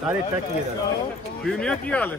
सारे ट्रैक किए दुनिया की हाल है।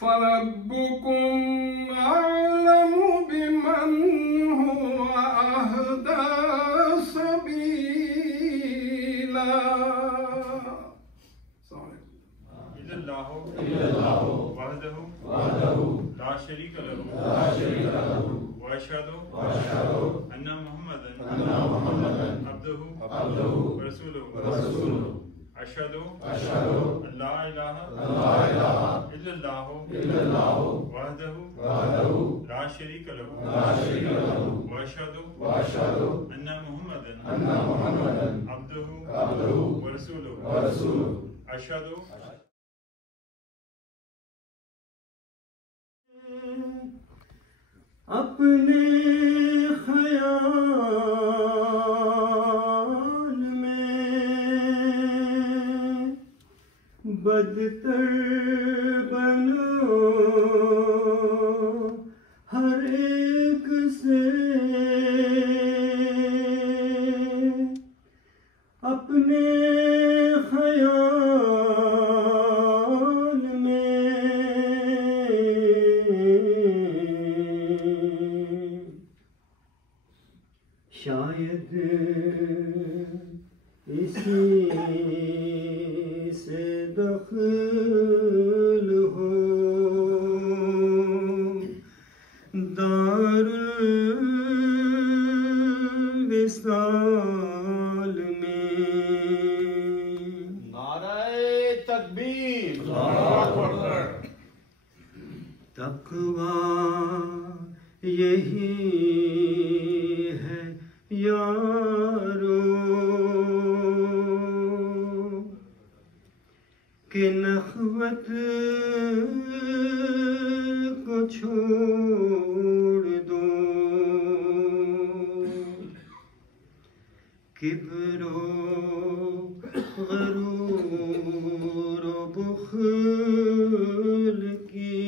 فربكم أعلم بمن هو أهدى سبيلا. إلا الله وحده لا شريك له وأشهد أن محمدا عبده ورسوله. أشهد أن لا إله إلا الله وحده لا شريك له وأشهد أن محمدا عبده ورسوله. أشهد अपने ख्याल में बदतर बनो हर एक से, अपने ख्याल में शायद इसी से दखल हो दारुल विसाल में। नारे तकबीर, तक़वा यही है यारो कि नख़वत को छोड़ दो, किब्रो गरूर बुख़ल की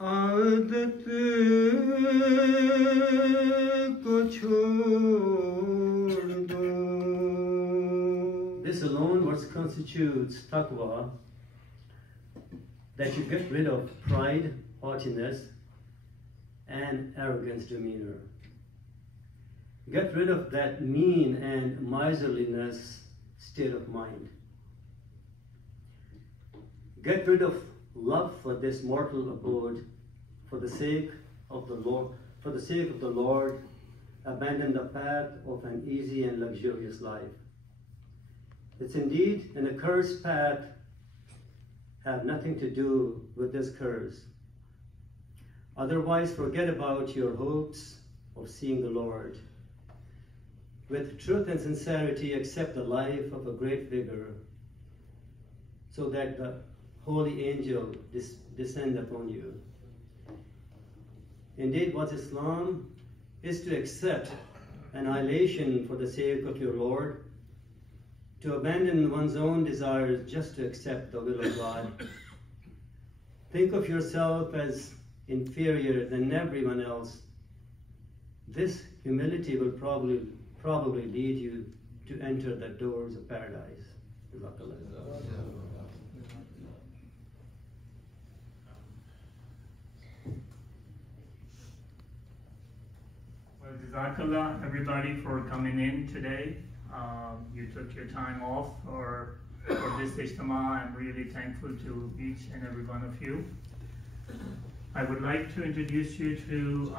आदत को छोड़ दो। This alone what constitutes taqwa, that you get rid of pride, haughtiness, and arrogant demeanor. Get rid of that mean and miserliness state of mind. Get rid of love for this mortal abode, for the sake of the Lord, abandon the path of an easy and luxurious life. It's indeed an accursed path, have nothing to do with this curse. Otherwise, forget about your hopes of seeing the Lord. With truth and sincerity, accept the life of a great vigor, so that the holy angel descend upon you. Indeed, what Islam is to accept annihilation for the sake of your Lord, to abandon one's own desires just to accept the will of God. Think of yourself as inferior than everyone else. This humility will probably lead you to enter the doors of paradise. Well, Jazakallah, everybody, for coming in today. You took your time off for this Ijtema. I'm really thankful to each and every one of you. I would like to introduce you to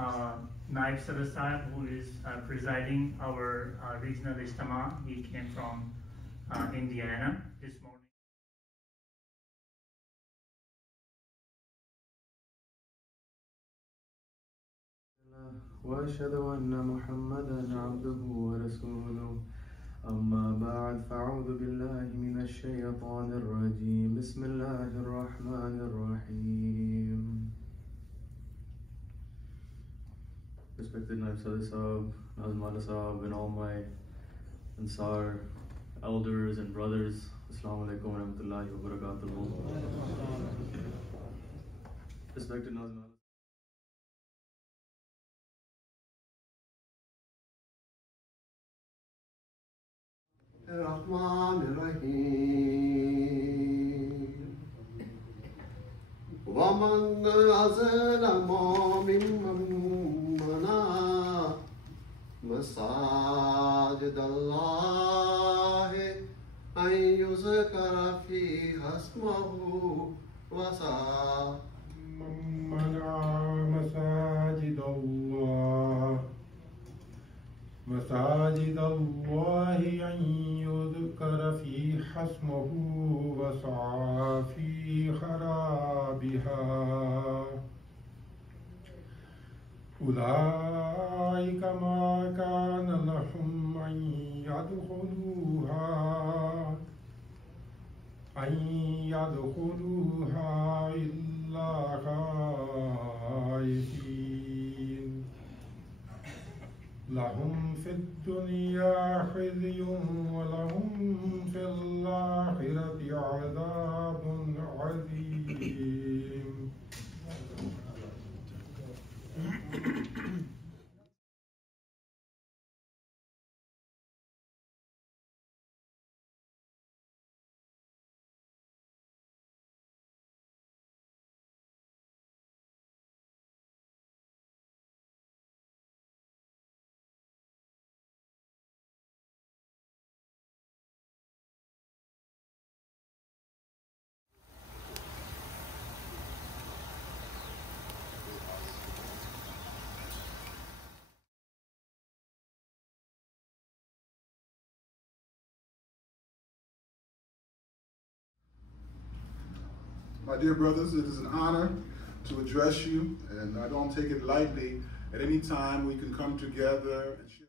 Naib Sadr Sahib, who is presiding our regional Ijtema. He came from Indiana this morning. وأشهد أن محمدا عبده ورسوله أما بعد فأعوذ بالله من الشيطان الرجيم بسم الله الرحمن الرحيم. Respected Naib Sadr Sahib, Nazmala Sahib, and all my Ansar elders and brothers, Assalamu alaikum wa rahmatullahi wa barakatuh. Respected Nazmala. الرحمن الرحيم ومن أظلم ممن منع مساجد الله أن يذكر فيها اسمه وسعى منع مساجد الله أن يذكر فيها اسمه وسعى في خرابها أولئك ما كان لهم أن يدخلوها إلا خائفين لهم في الدنيا خزي ولهم في الآخرة عذاب عظيم. My dear brothers, it is an honor to address you, and I don't take it lightly. At any time we can come together and share.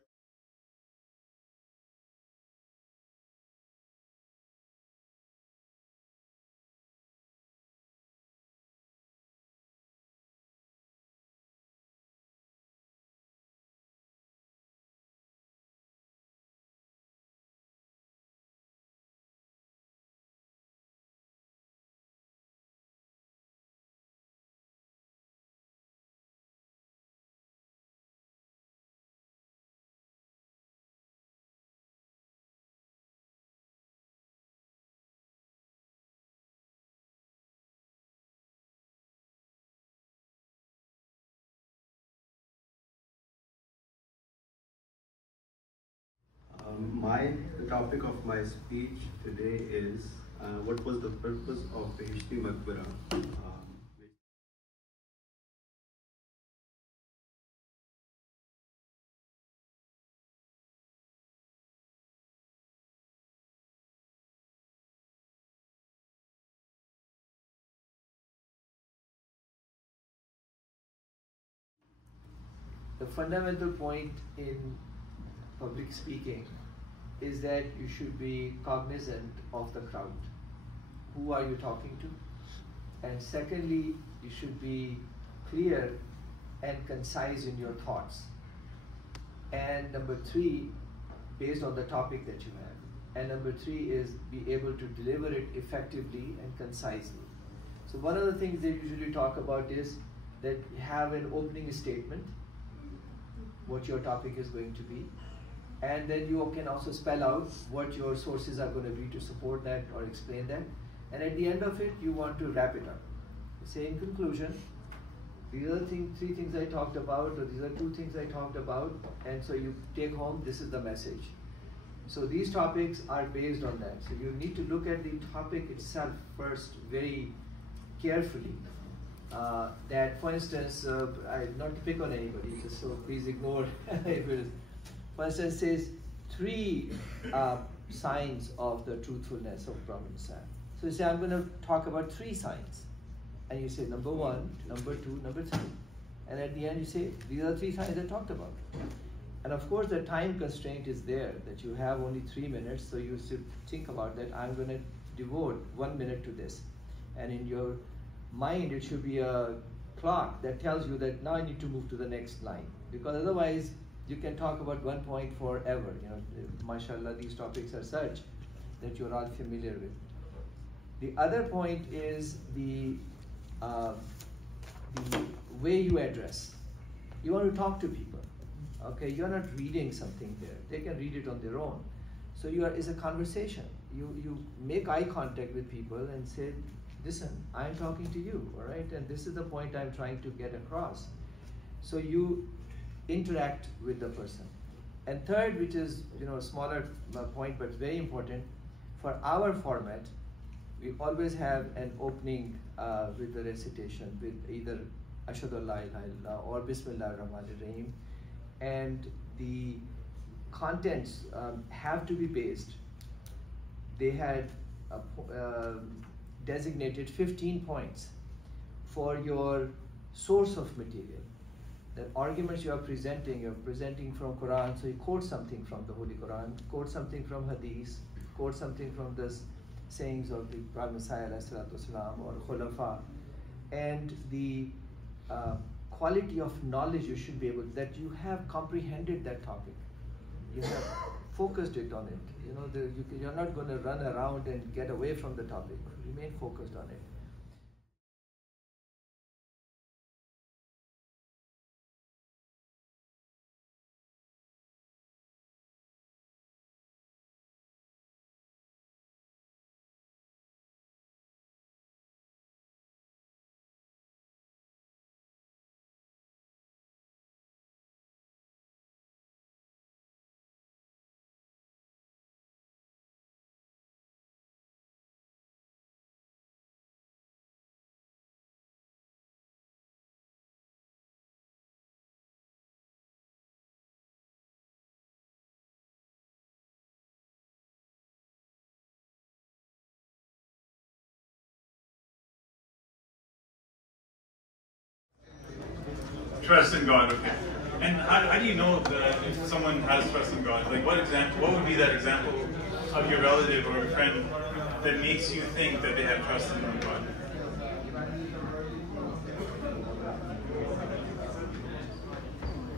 The topic of my speech today is what was the purpose of the Ijtema. the fundamental point in public speaking is that you should be cognizant of the crowd. Who are you talking to? And secondly, you should be clear and concise in your thoughts. And number three, based on the topic that you have. And number three is be able to deliver it effectively and concisely. So one of the things they usually talk about is that you have an opening statement, what your topic is going to be, and then you can also spell out what your sources are going to be to support that or explain that. And at the end of it, you want to wrap it up. Say in conclusion, these are the three things I talked about, or these are 2 things I talked about, and so you take home, this is the message. So these topics are based on that. So you need to look at the topic itself first very carefully. That, for instance, not to pick on anybody, so please ignore if it is. For instance, says 3 signs of the truthfulness of Prophet Muhammad. So you say, I'm going to talk about 3 signs. And you say number 1, number 2, number 3. And at the end you say, these are 3 signs I talked about. And of course the time constraint is there, that you have only 3 minutes, so you should think about that, I'm going to devote 1 minute to this. And in your mind it should be a clock that tells you that now I need to move to the next line. Because otherwise you can talk about one point forever. You know, mashallah, these topics are such that you're all familiar with. The other point is the way you address. You want to talk to people. Okay, you're not reading something there. They can read it on their own. So it's a conversation. You make eye contact with people and say, listen, I'm talking to you, all right? And this is the point I'm trying to get across. So you interact with the person. And third, which is a smaller point but very important, for our format, we always have an opening with the recitation with either Ashhadu la ilaha illallah or Bismillah ar-Rahman ar-Rahim. And the contents have to be based. They had designated 15 points for your source of material. The arguments you're presenting from Quran, so you quote something from the Holy Quran, quote something from Hadith, quote something from the sayings of the Prophet Messiah or Khulafa, and the quality of knowledge you should be able, that you have comprehended that topic, you have focused it on it. You're not going to run around and get away from the topic. Remain focused on it. Trust in God, okay. And how do you know that if someone has trust in God? Like what would be that example of your relative or a friend that makes you think that they have trust in God?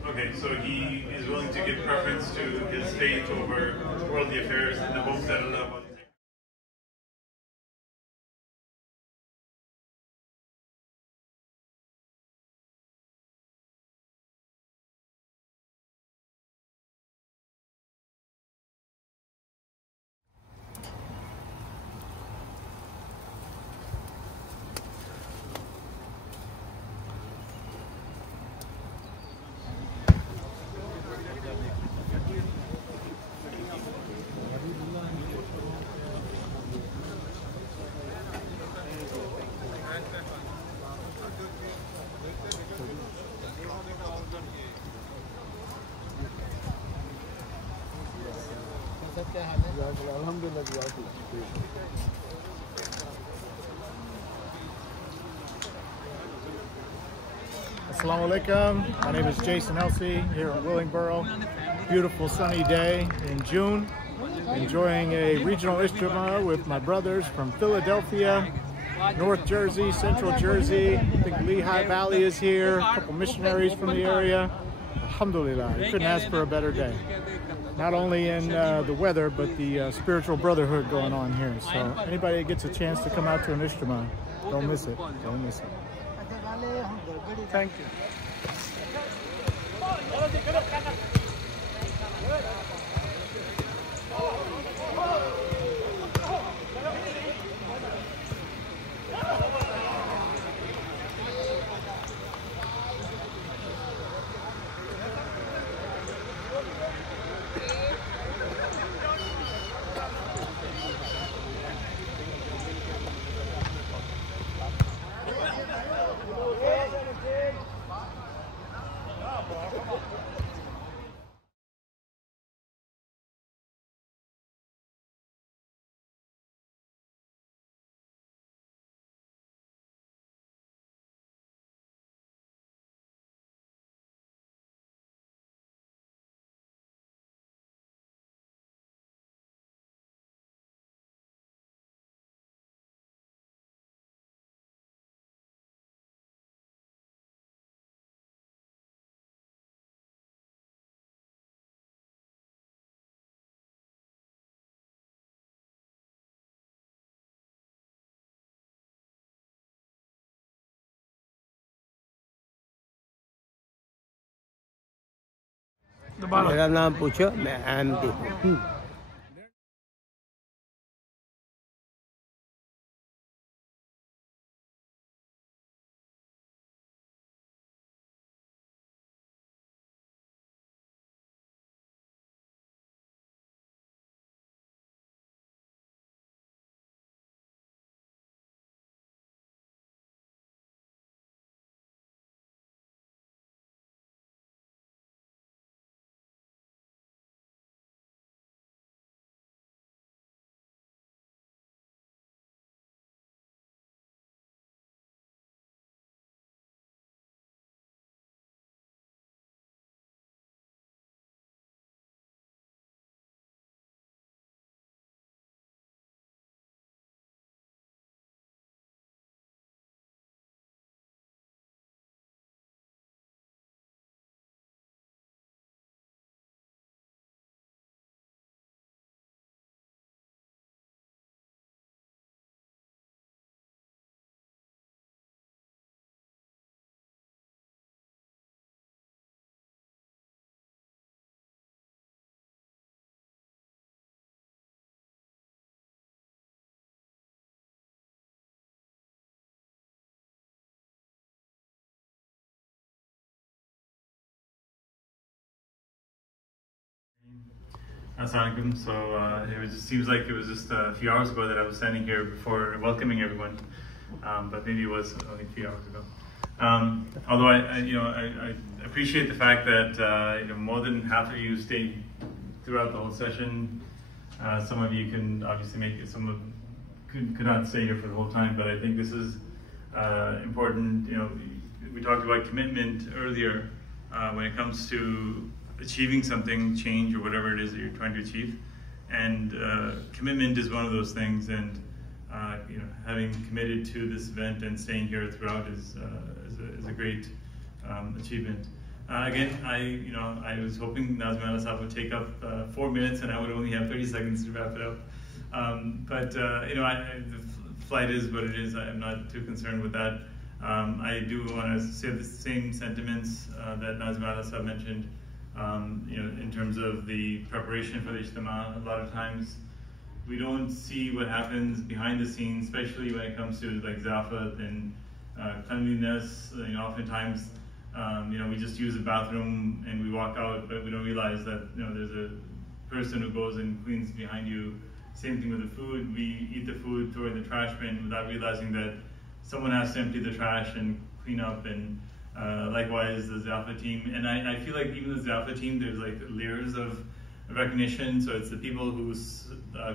Okay, so he is willing to give preference to his faith over worldly affairs in the hopes that Allah will. Assalamu alaikum. My name is Jason Elsey here in Willingboro. Beautiful sunny day in June. Enjoying a regional Ijtema with my brothers from Philadelphia, North Jersey, Central Jersey. I think Lehigh Valley is here. A couple missionaries from the area. Alhamdulillah, you couldn't ask for a better day. Not only in the weather, but the spiritual brotherhood going on here. So anybody that gets a chance to come out to an Ijtema, don't miss it. Don't miss it. Thank you. मेरा नाम पूछो मैं आमदी हूँ Assalamu alaikum. So it seems like it was just a few hours ago that I was standing here before welcoming everyone, but maybe it was only a few hours ago. Although I appreciate the fact that more than half of you stayed throughout the whole session. Some of you can obviously make it. Some of could not stay here for the whole time, but I think this is important. We talked about commitment earlier when it comes to achieving something, change, or whatever it is that you're trying to achieve, and commitment is one of those things. And having committed to this event and staying here throughout is a great achievement. Again, I was hoping Nazmi Ala Sahab would take up 4 minutes, and I would only have 30 seconds to wrap it up. The flight is what it is. I'm not too concerned with that. I do want to say the same sentiments that Nazmi Ala Sahab mentioned. In terms of the preparation for the Ijtema, a lot of times we don't see what happens behind the scenes, especially when it comes to like zafat and cleanliness. Oftentimes, we just use the bathroom and we walk out, but we don't realize that there's a person who goes and cleans behind you. Same thing with the food. We eat the food, throw it in the trash bin without realizing that someone has to empty the trash and clean up. And likewise, the Ziafa team. And I feel like even the Ziafa team, there's like layers of recognition. So it's the people who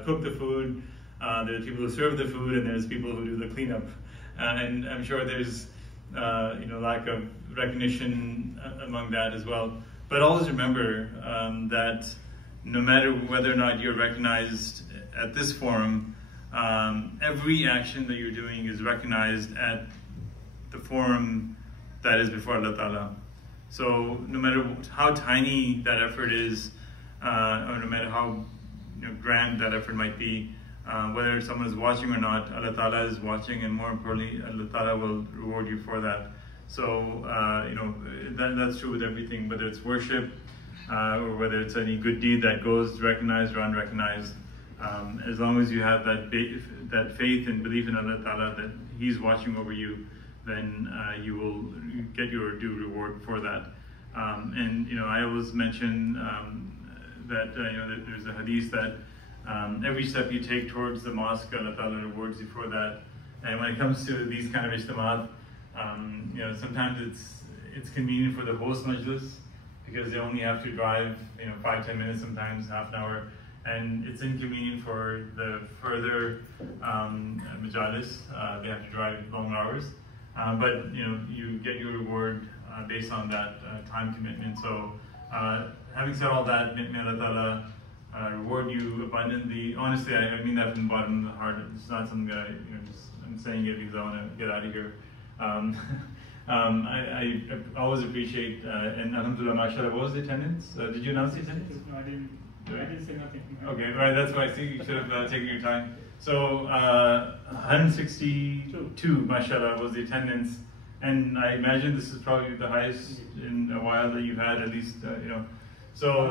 cook the food, there's people who serve the food, and there's people who do the cleanup. And I'm sure there's lack of recognition among that as well. But always remember that no matter whether or not you're recognized at this forum, every action that you're doing is recognized at the forum that is before Allah Ta'ala. So no matter how tiny that effort is, or no matter how grand that effort might be, whether someone is watching or not, Allah Ta'ala is watching, and more importantly, Allah Ta'ala will reward you for that. So that's true with everything, whether it's worship or whether it's any good deed that goes recognized or unrecognized. As long as you have that faith and belief in Allah Ta'ala that He's watching over you, then you will get your due reward for that. And I always mention that there's a hadith that every step you take towards the mosque, Allah Ta'ala rewards you for that. And when it comes to these kind of ijtimaat, sometimes it's convenient for the host majlis because they only have to drive 5-10 minutes, sometimes half an hour, and it's inconvenient for the further majalis. They have to drive long hours, but you get your reward based on that time commitment. So having said all that, may Allah Ta'ala reward you abundantly. Honestly, I mean that from the bottom of the heart. It's not something that I'm saying it because I want to get out of here. I always appreciate, and alhamdulillah, mashallah, what was the attendance? Did you announce the attendance? No, I didn't say nothing. Okay, right, that's why I think you should have taken your time. So 162, mashallah, was the attendance, and I imagine this is probably the highest in a while that you've had, at least, So.